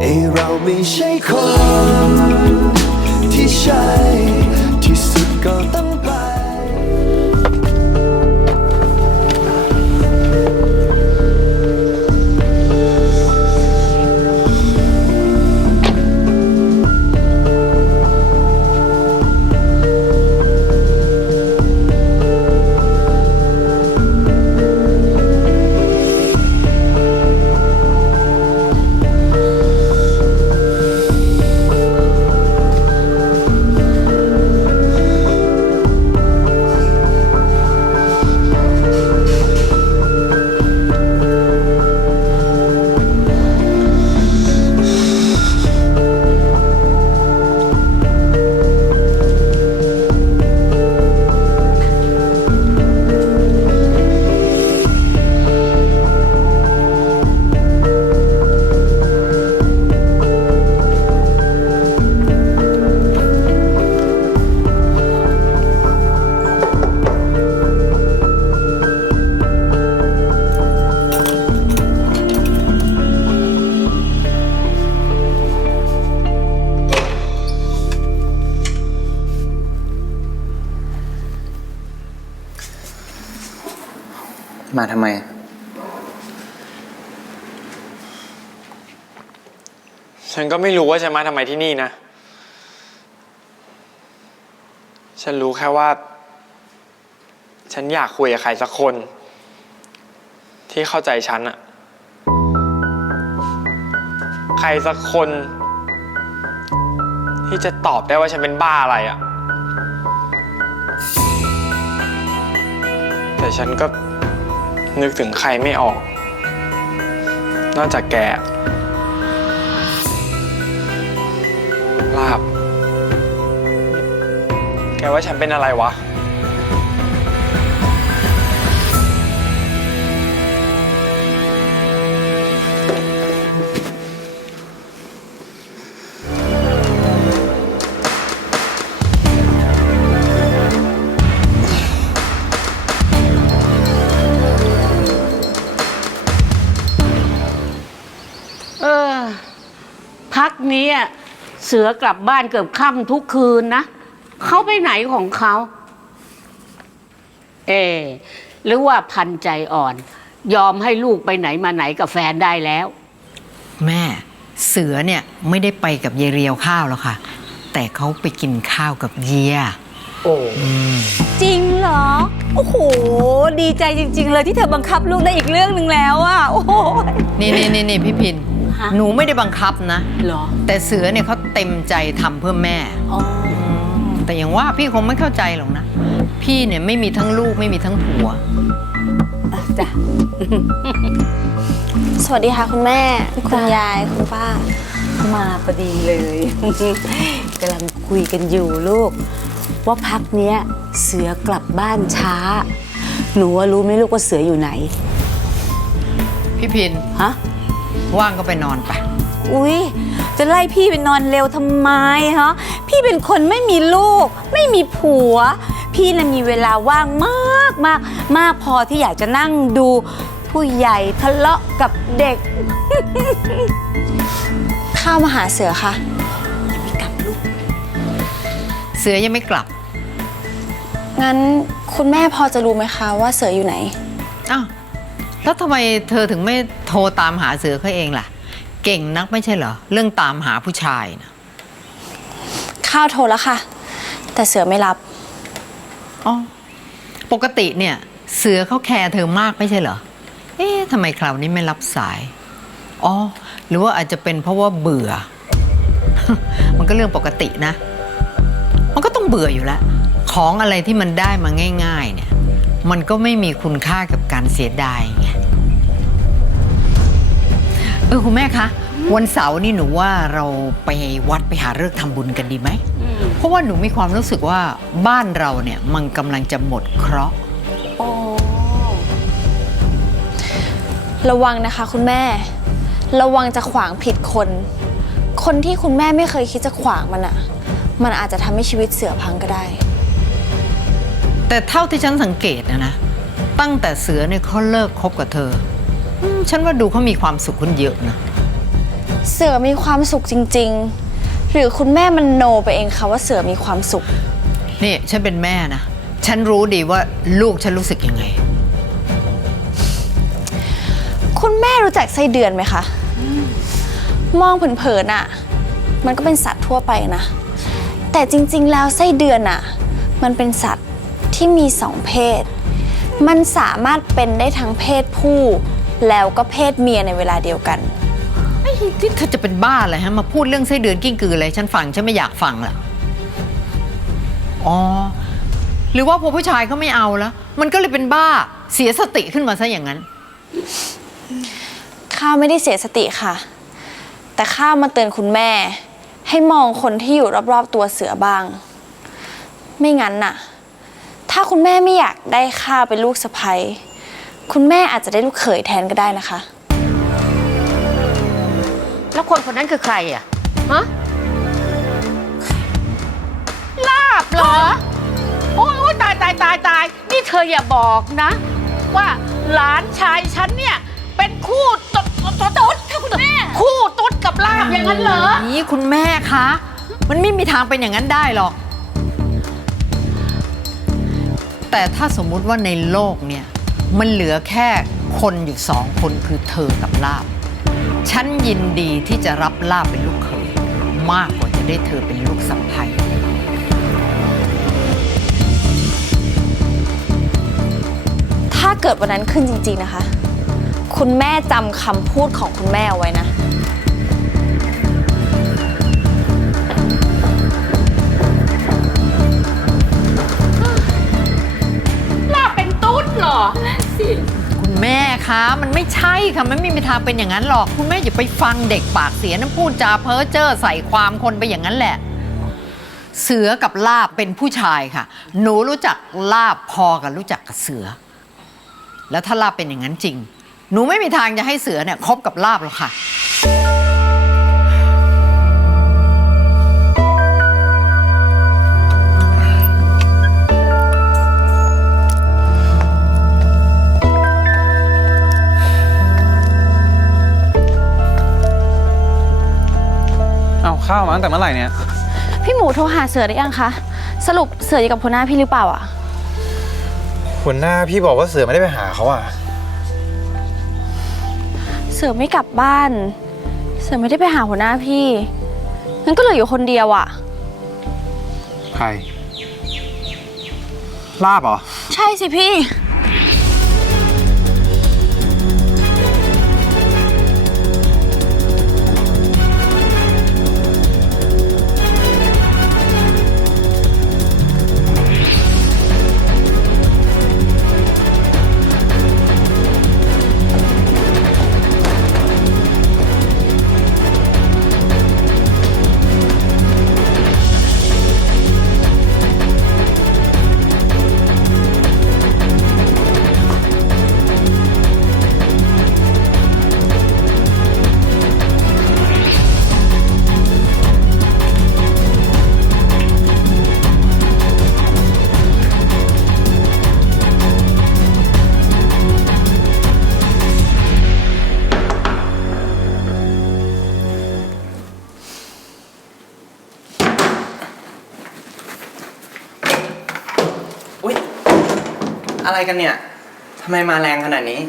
ไอเราไม่ใช่คน ที่ใช่ที่สุดก็ต้อง มาทำไม ฉันก็ไม่รู้ว่าฉันมาทำไมที่นี่นะ ฉันรู้แค่ว่า ฉันอยากคุยกับใครสักคน ที่เข้าใจฉันอะใครสักคน ที่จะตอบได้ว่าฉันเป็นบ้าอะไรอะแต่ฉันก็ นึกถึงใครไม่ออก นอกจากแก ลาบ แกว่าฉันเป็นอะไรวะ เสือกลับบ้านเกือบค่ำทุกคืนนะเขาไปไหนของเขาเออหรือว่าพันใจอ่อน ยอมให้ลูกไปไหนมาไหนกับแฟนได้แล้ว แม่เสือเนี่ยไม่ได้ไปกับยายเรียวข้าวหรอกค่ะ แต่เขาไปกินข้าวกับเยียโอ้จริงเหรอ โอ้โห ดีใจจริง ๆ เลยที่เธอบังคับลูกได้อีกเรื่องหนึ่งแล้วอะโอ้โหนี่นี่นี่นี่พี่พิน ฮะหนูไม่ได้บังคับนะ เหรอแต่เสือเนี่ยเขาเต็มใจทำเพื่อแม่ อ๋อแต่อย่างว่าพี่คงไม่เข้าใจหรอกนะ พี่เนี่ยไม่มีทั้งลูกไม่มีทั้งผัวจ้ะสวัสดีค่ะคุณแม่ คุณยายคุณป้า มาพอดีเลยกำลังคุยกันอยู่ลูก ว่าพักเนี้ยเสือกลับบ้านช้า หนูว่ารู้ไหมลูกว่าเสืออยู่ไหนพี่พินฮะ ว่างก็ไปนอนไป อุ๊ย จะไล่พี่ไปนอนเร็วทำไมฮะ พี่เป็นคนไม่มีลูก ไม่มีผัว พี่น่ะมีเวลาว่างมากมากมากพอที่อยากจะนั่งดูผู้ใหญ่ทะเลาะกับเด็ก ข้าวมาหาเสือค่ะเสือยังไม่กลับ งั้นคุณแม่พอจะรู้ไหมคะว่าเสืออยู่ไหน อ้าว แล้วทำไมเธอถึงไม่โทรตามหาเสือเขาเองล่ะ เก่งนักไม่ใช่เหรอ เรื่องตามหาผู้ชายนะข้าวโทรแล้วค่ะ แต่เสือไม่รับ อ๋อปกติเนี่ย เสือเขาแคร์เธอมากไม่ใช่เหรอ เอ๊ะทำไมคราวนี้ไม่รับสาย อ๋อ หรือว่าอาจจะเป็นเพราะว่าเบื่อ มันก็เรื่องปกตินะ มันก็ต้องเบื่ออยู่แล้ว ของอะไรที่มันได้มาง่าย ๆ เนี่ย มันก็ไม่มีคุณค่ากับการเสียดายไง เออคุณแม่คะวันเสาร์นี่หนูว่าเราไปวัดไปหาเลิกษ์ทำบุญกันดีไหม เพราะว่าหนูมีความรู้สึกว่าบ้านเราเนี่ยมันกำลังจะหมดเคราะห์โอ้ระวังนะคะคุณแม่ ระวังจะขวางผิดคน คนที่คุณแม่ไม่เคยคิดจะขวางมันอะมันอาจจะทำให้ชีวิตเสือพังก็ได้ แต่เท่าที่ฉันสังเกตนะนะ ตั้งแต่เสือเนี่ยเขาเลิกคบกับเธออืม ฉันว่าดูเขามีความสุขขึ้นเยอะนะ เสือมีความสุขจริง ๆ หรือคุณแม่มันโนไปเองคะว่าเสือมีความสุข นี่ฉันเป็นแม่นะ ฉันรู้ดีว่าลูกฉันรู้สึกยังไง คุณแม่รู้จักไส้เดือนไหมคะ มองเผินๆอะมันก็เป็นสัตว์ทั่วไปนะ แต่จริง ๆ แล้วไส้เดือนอะมันเป็นสัตว์ที่มีสองเพศ มันสามารถเป็นได้ทั้งเพศผู้ แล้วก็เพศเมียในเวลาเดียวกันไอ้ที่เธอจะเป็นบ้าอะไรฮะ มาพูดเรื่องไส้เดือนกิ้งกืออะไรฉันฟังฉันไม่อยากฟังละอ๋อ หรือว่าพอผู้ชายเขาไม่เอาแล้ว มันก็เลยเป็นบ้าเสียสติขึ้นมาซะอย่างนั้น ข้าวไม่ได้เสียสติค่ะ แต่ข้าวมาเตือนคุณแม่ ให้มองคนที่อยู่รอบๆตัวเสือบ้าง ไม่งั้นน่ะ ถ้าคุณแม่ไม่อยากได้ข้าวเป็นลูกสะใภ้ คุณแม่อาจจะได้ลูกเขยแทนก็ได้นะคะ แล้วคนคนนั้นคือใครอะฮะลาบเหรอโอ้ยโอ้ยตายตายตายตายนี่เธออย่าบอกนะ ว่าหลานชายฉันเนี่ย เป็นคู่ตุ๊ดตุ๊ดตุ๊ดค่ะคุณแม่ คู่ตุ๊ดกับลาบอย่างนั้นเหรอ นี่คุณแม่คะ มันไม่มีทางเป็นอย่างนั้นได้หรอก แต่ถ้าสมมุติว่าในโลกเนี่ย มันเหลือแค่คนอยู่สองคนคือเธอกับลาบ ฉันยินดีที่จะรับลาบเป็นลูกเขยมากกว่าจะได้เธอเป็นลูกสะใภ้ถ้าเกิดวันนั้นขึ้นจริง ๆนะคะ คุณแม่จำคำพูดของคุณแม่เอาไว้นะ หรอคุณแม่คะมันไม่ใช่ค่ะมันไม่มีทางเป็นอย่างนั้นหรอก คุณแม่อย่าไปฟังเด็กปากเสียน้ำพูดจาเพ้อเจ้อใส่ความคนไปอย่างนั้นแหละ เสือกับลาบเป็นผู้ชายค่ะ หนูรู้จักลาบพอกับรู้จักกับเสือ แล้วถ้าลาบเป็นอย่างนั้นจริง หนูไม่มีทางจะให้เสือเนี่ยคบกับลาบหรอกค่ะ มาตั้งแต่เมื่อไหร่เนี่ย พี่หมูโทรหาเสือได้ยังคะ สรุปเสืออยู่กับหัวหน้าพี่หรือเปล่าอะหัวหน้าพี่บอกว่าเสือไม่ได้ไปหาเขาอะ เสือไม่กลับบ้าน เสือไม่ได้ไปหาหัวหน้าพี่ งั้นก็เหลืออยู่คนเดียวอะใคร ลาบเหรอ ใช่สิพี่ อะไรกันเนี่ยทำไมมาแรงขนาดนี้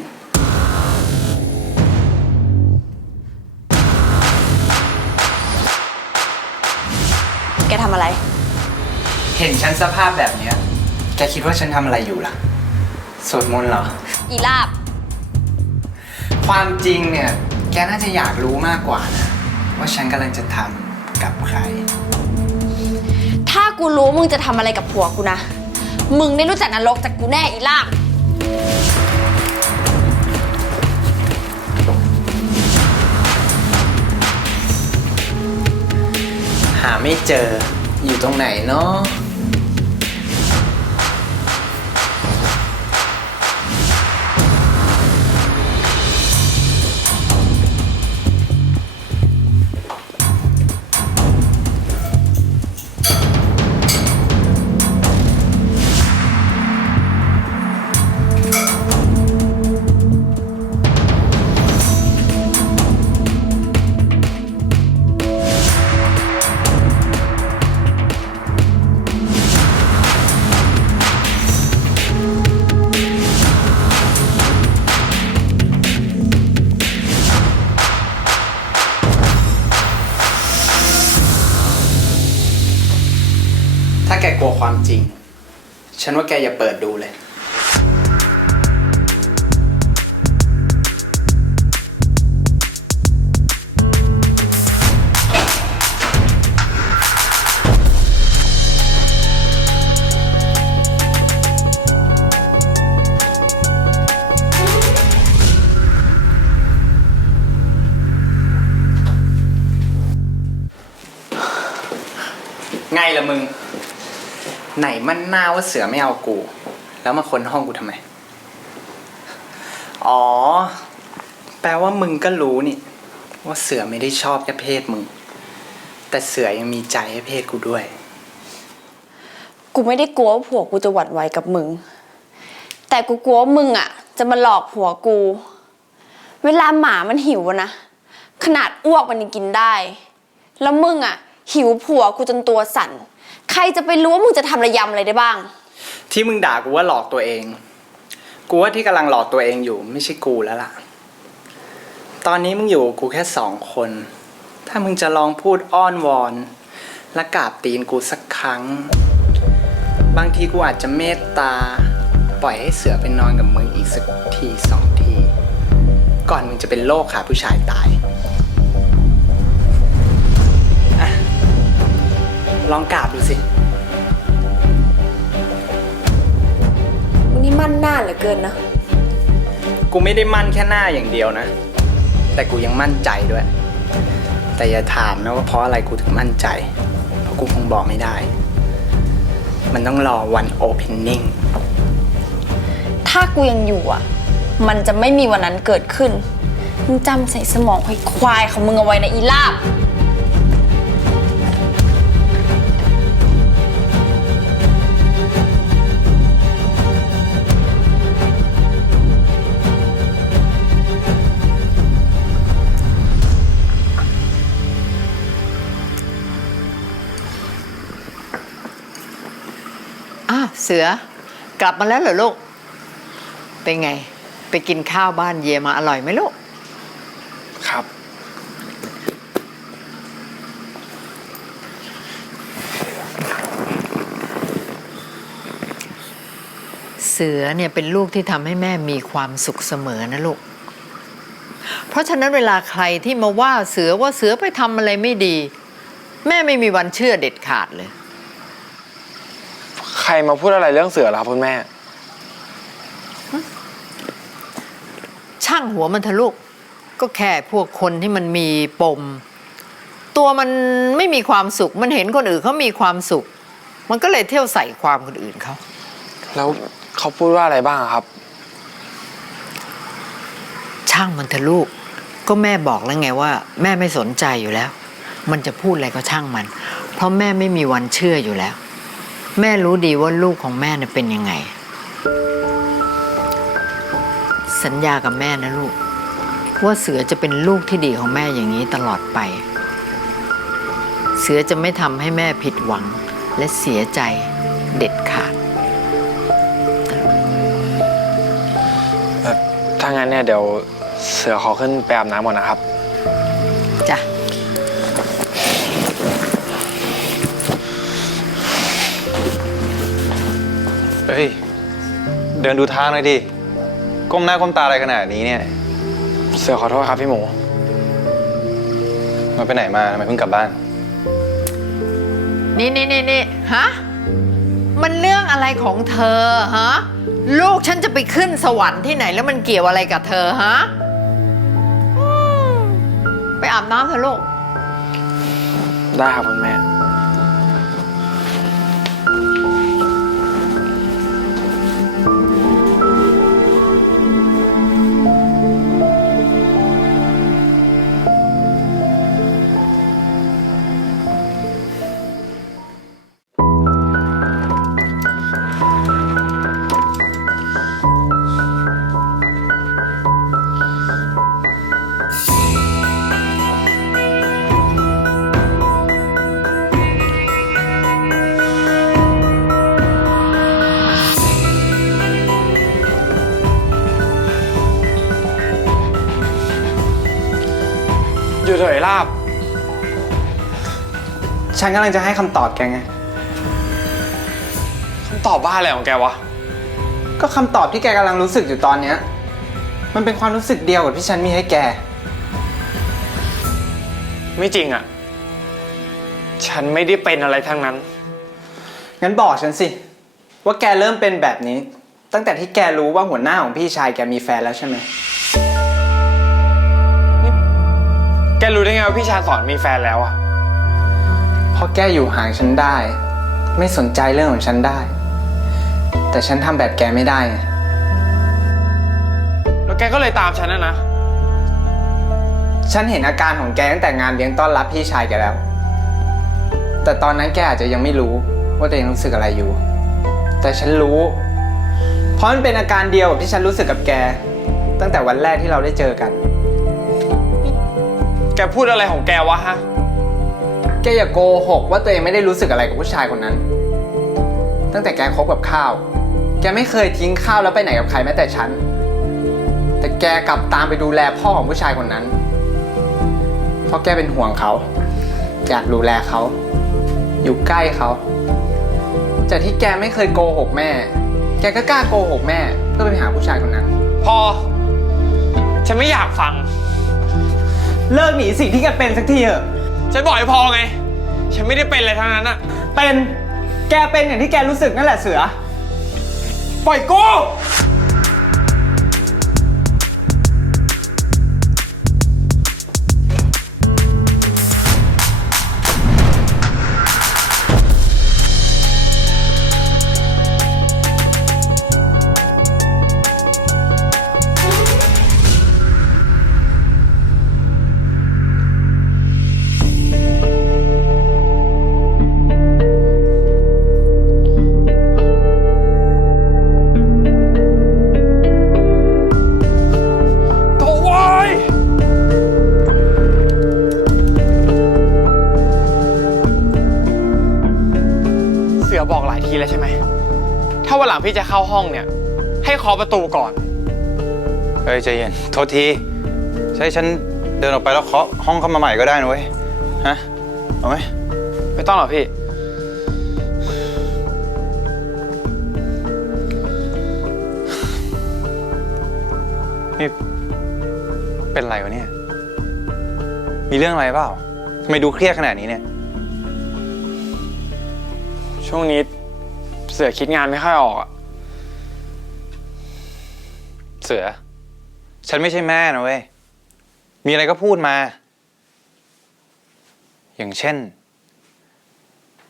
แกทำอะไร เห็นฉันสภาพแบบเนี้ยแกคิดว่าฉันทำอะไรอยู่ล่ะสวดมนต์เหรอ อีลาบ ความจริงเนี่ย แกน่าจะอยากรู้มากกว่านะว่าฉันกำลังจะทำกับใคร ถ้ากูรู้มึงจะทำอะไรกับผัวกูนะ มึงได้รู้จักนรกจากกูแน่อีลาง หาไม่เจออยู่ตรงไหนเนาะ ฉันว่าแกอย่าเปิดดูเลย ไหนมันหน้าว่าเสือไม่เอากู แล้วมาค้นห้องกูทำไม อ๋อ แปลว่ามึงก็รู้นี่ ว่าเสือไม่ได้ชอบแค่เพศมึง แต่เสือยังมีใจให้เพศกูด้วย กูไม่ได้กลัวว่าผัวกูจะหวั่นไหวกับมึง แต่กูกลัวว่ามึงอะ จะมาหลอกผัวกู เวลาหมามันหิวอะนะ ขนาดอ้วกมันยังกินได้ แล้วมึงอะ หิวผัวกูจนตัวสั่น ใครจะไปรู้ว่ามึงจะทำระยำอะไรได้บ้าง ที่มึงด่ากูว่าหลอกตัวเอง กูว่าที่กำลังหลอกตัวเองอยู่ ไม่ใช่กูแล้วล่ะ ตอนนี้มึงอยู่กูแค่สองคน ถ้ามึงจะลองพูดอ้อนวอน และกราบตีนกูสักครั้ง บางทีกูอาจจะเมตตา ปล่อยให้เสือไปนอนกับมึงอีกสักทีสองที ก่อนมึงจะเป็นโรคขาผู้ชายตาย ลองกราบดูสิมึงนี่มั่นหน้าเหลือเกินนะ กูไม่ได้มั่นแค่หน้าอย่างเดียวนะ แต่กูยังมั่นใจด้วย แต่อย่าถามนะว่าเพราะอะไรกูถึงมั่นใจ เพราะกูคงบอกไม่ได้ มันต้องรอวันโอเพนนิ่ง ถ้ากูยังอยู่อะ มันจะไม่มีวันนั้นเกิดขึ้น มึงจำใส่สมองควายๆของมึงเอาไว้นะอีลาบ เสือกลับมาแล้วเหรอลูก เป็นไง ไปกินข้าวบ้านเยมาอร่อยไหมลูก ครับ เสือเนี่ยเป็นลูกที่ทำให้แม่มีความสุขเสมอนะลูก เพราะฉะนั้นเวลาใครที่มาว่าเสือว่าเสือไปทำอะไรไม่ดี แม่ไม่มีวันเชื่อเด็ดขาดเลย ใครมาพูดอะไรเรื่องเสือล่ะครับคุณแม่ ช่างหัวมันเถอะลูก ก็แค่พวกคนที่มันมีปม ตัวมันไม่มีความสุข มันเห็นคนอื่นเขามีความสุข มันก็เลยเที่ยวใส่ความคนอื่นเขา แล้วเขาพูดว่าอะไรบ้างอะครับ ช่างมันเถอะลูก ก็แม่บอกแล้วไงว่า แม่ไม่สนใจอยู่แล้ว มันจะพูดอะไรก็ช่างมัน เพราะแม่ไม่มีวันเชื่ออยู่แล้ว แม่รู้ดีว่าลูกของแม่เนี่ยเป็นยังไง สัญญากับแม่นะลูก ว่าเสือจะเป็นลูกที่ดีของแม่อย่างนี้ตลอดไป เสือจะไม่ทำให้แม่ผิดหวังและเสียใจเด็ดขาดถ้างั้นเนี่ยเดี๋ยวเสือขอขึ้นไปอาบน้ำก่อนนะครับ จ้ะ เฮ้ย เดินดูทางหน่อยดิ ก้มหน้าก้มตาอะไรขนาดนี้เนี่ย เสือขอโทษครับพี่หมู มาไปไหนมาทำไมเพิ่งกลับบ้าน นี่นี่นี่นี่ฮะ มันเรื่องอะไรของเธอฮะ ลูกฉันจะไปขึ้นสวรรค์ที่ไหนแล้วมันเกี่ยวอะไรกับเธอฮะอืมไปอาบน้ำเถอะลูก ได้ครับคุณแม่ กำลังจะให้คำตอบแกไงคำตอบบ้าอะไรของแกวะ ก็คำตอบที่แกกำลังรู้สึกอยู่ตอนเนี้ย มันเป็นความรู้สึกเดียวกับที่ฉันมีให้แก ไม่จริงอะฉันไม่ได้เป็นอะไรทั้งนั้น งั้นบอกฉันสิ ว่าแกเริ่มเป็นแบบนี้ ตั้งแต่ที่แกรู้ว่าหัวหน้าของพี่ชายแกมีแฟนแล้วใช่ไหม แกรู้ได้ไงว่าพี่ชาสอนมีแฟนแล้วอะเพ ราะแกอยู่ห่างฉันได้ ไม่สนใจเรื่องของฉันได้ แต่ฉันทำแบบแกไม่ได้ไงแล้วแกก็เลยตามฉันนะนะ ฉันเห็นอาการของแกตั้งแต่งานเลี้ยงต้อนรับพี่ชายแกแล้ว แต่ตอนนั้นแกอาจจะยังไม่รู้ว่าตัวเองรู้สึกอะไรอยู่ แต่ฉันรู้ เพราะมันเป็นอาการเดียวกับที่ฉันรู้สึกกับแก ตั้งแต่วันแรกที่เราได้เจอกัน แกพูดอะไรของแกวะฮะ แกอย่าโกหกว่าตัวเองไม่ได้รู้สึกอะไรกับผู้ชายคนนั้น ตั้งแต่แกคบกับข้าว แกไม่เคยทิ้งข้าวแล้วไปไหนกับใครแม้แต่ฉัน แต่แกกลับตามไปดูแลพ่อของผู้ชายคนนั้น เพราะแกเป็นห่วงเขา อยากดูแลเขา อยู่ใกล้เขาแต่ที่แกไม่เคยโกหกแม่ แกก็กล้าโกหกแม่ เพื่อไปหาผู้ชายคนนั้น พอ ฉันไม่อยากฟัง เลิกหนีสิ่งที่แกเป็นสักทีเถอะ ฉันบอกให้พอไง ฉันไม่ได้เป็นอะไรทั้งนั้นอะเป็น แกเป็นอย่างที่แกรู้สึกนั่นแหละเสือ ปล่อยกู พี่จะเข้าห้องเนี่ย ให้เคาะประตูก่อน เฮ้ยใจเย็น โทษที ใช่ฉันเดินออกไปแล้วเคาะห้องเข้ามาใหม่ก็ได้นะเว้ย ฮะ เอาไหม ไม่ต้องหรอกพี่ นี่ เป็นไรวะเนี่ย มีเรื่องอะไรเปล่าทำไมดูเครียดขนาดนี้เนี่ย ช่วงนี้เสือคิดงานไม่ค่อยออกอะ สือ ฉันไม่ใช่แม่นะเว้ย มีอะไรก็พูดมา อย่างเช่น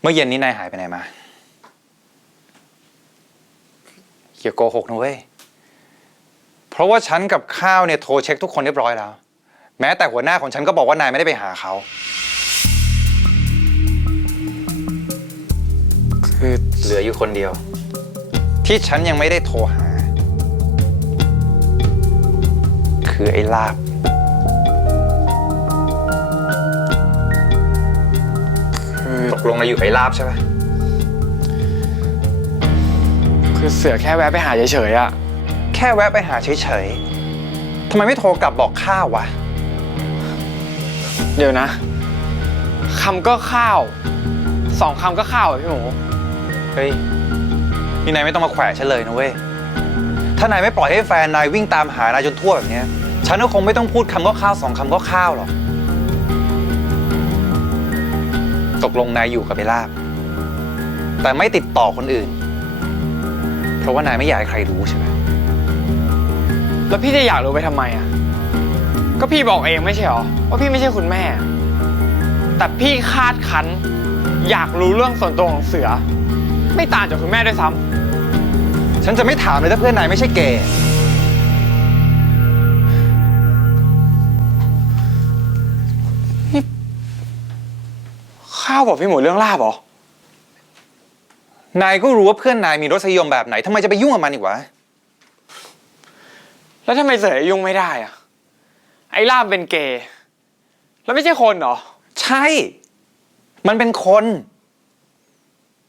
เมื่อเย็นนี้นายหายไปไหนมาอย่าโกหกนะเว้ย เพราะว่าฉันกับข้าวเนี่ยโทรเช็คทุกคนเรียบร้อยแล้ว แม้แต่หัวหน้าของฉันก็บอกว่านายไม่ได้ไปหาเขา คือเหลืออยู่คนเดียว ที่ฉันยังไม่ได้โทรหา คือไอ้ลาบ คือตกลงนายอยู่กับไอ้ลาบใช่ไหมคือเสือแค่แวะไปหาเฉยๆอะแค่แวะไปหาเฉยๆทำไมไม่โทรกลับบอกข้าววะ เดี๋ยวนะคำก็ข้าวสองคำก็ข้าวอะพี่หมู เฮ้ย นี่นายไม่ต้องมาแขวะฉันเลยนะเว้ย ถ้านายไม่ปล่อยให้แฟนนายวิ่งตามหานายจนทั่วแบบเนี้ย ฉันก็คงไม่ต้องพูดคำก็ข้าวสองคำก็ข้าวหรอก ตกลงนายอยู่กับไอ้ลาบแต่ไม่ติดต่อคนอื่น เพราะว่านายไม่อยากให้ใครรู้ใช่ไหม แล้วพี่จะอยากรู้ไปทำไมอะก็พี่บอกเองไม่ใช่หรอ ว่าพี่ไม่ใช่คุณแม่ แต่พี่คาดคั้น อยากรู้เรื่องส่วนตัวของเสือ ไม่ต่างจากคุณแม่ด้วยซ้ำฉันจะไม่ถามเลยถ้าเพื่อนนายไม่ใช่เกย์ บอกพี่หมูเรื่องลาบเหรอ นายก็รู้ว่าเพื่อนนายมีรสนิยมแบบไหนทำไมจะไปยุ่งกับมันอีกวะ แล้วทำไมเสือยุ่งไม่ได้อะไอ้ลาบเป็นเกย์แล้วไม่ใช่คนเหรอ ใช่ มันเป็นคน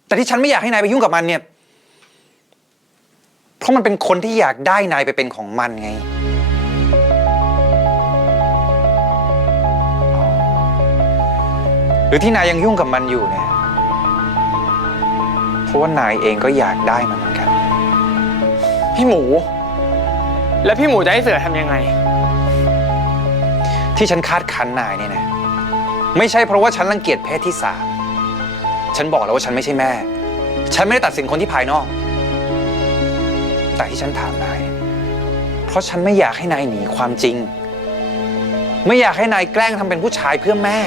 แต่ที่ฉันไม่อยากให้นายไปยุ่งกับมันเนี่ย เพราะมันเป็นคนที่อยากได้นายไปเป็นของมันไง รือที่นายยังยุ่งกับมันอยู่เนี่ยเพราะว่านายเองก็อยากได้มันเหมือนกัน พี่หมู แล้วพี่หมูจะให้เสือทำยังไง ที่ฉันคาดคันนายเนี่ยนะไม่ใช่เพราะว่าฉันรังเกียจเพศที่สามฉันบอกแล้วว่าฉันไม่ใช่แม่ ฉันไม่ได้ตัดสินคนที่ภายนอก แต่ที่ฉันถามนาย เพราะฉันไม่อยากให้นายหนีความจริง ไม่อยากให้นายแกล้งทำเป็นผู้ชายเพื่อแม่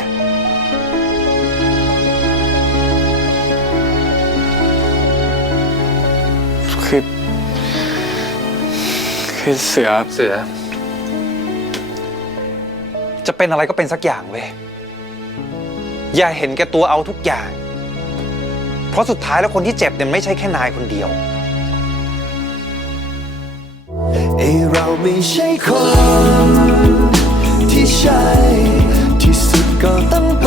ือเสือเสือ จะเป็นอะไรก็เป็นสักอย่างเว้ย อย่าเห็นแก่ตัวเอาทุกอย่าง เพราะสุดท้ายแล้วคนที่เจ็บเนี่ยไม่ใช่แค่นายคนเดียวไอเราไม่ใช่คน ที่ใช่ที่สุดก็ต้องไป